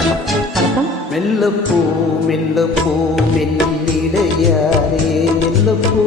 வணக்கம். வணக்கம். மெல்லப்போ மெல்லப்போ மெல்லிடையாரே மெல்லப்போ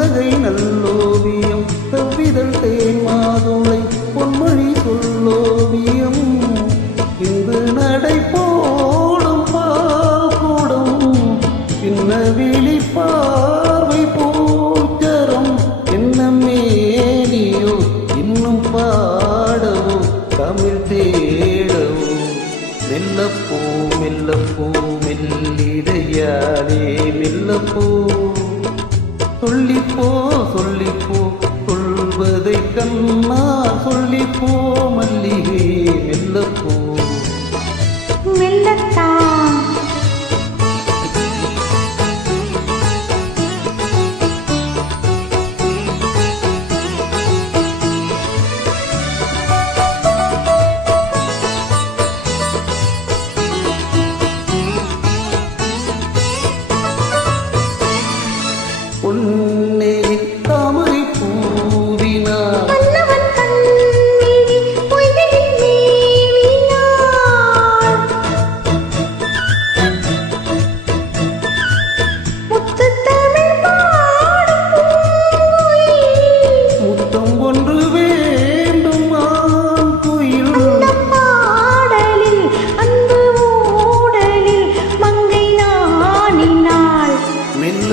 புன்னகை நல்லோவியம் தவ்விதழ் தேன் மாதுளை பொன்மொழி சொல்லோவியம். இந்து நடை போடும் பாக்கூடும் பின்ன விழி பார்வை பூச்சரம் இன்னம் மேனியோ இன்னும் பாடவோ தமிழ் தேடவோ. மெல்லப்போ மெல்லப்போ மெல்லிடையாரே மெல்லப்போ.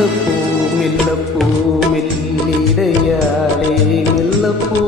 പൂമില്ല പൂമില്ലിടയാളേ മില്ല പൂ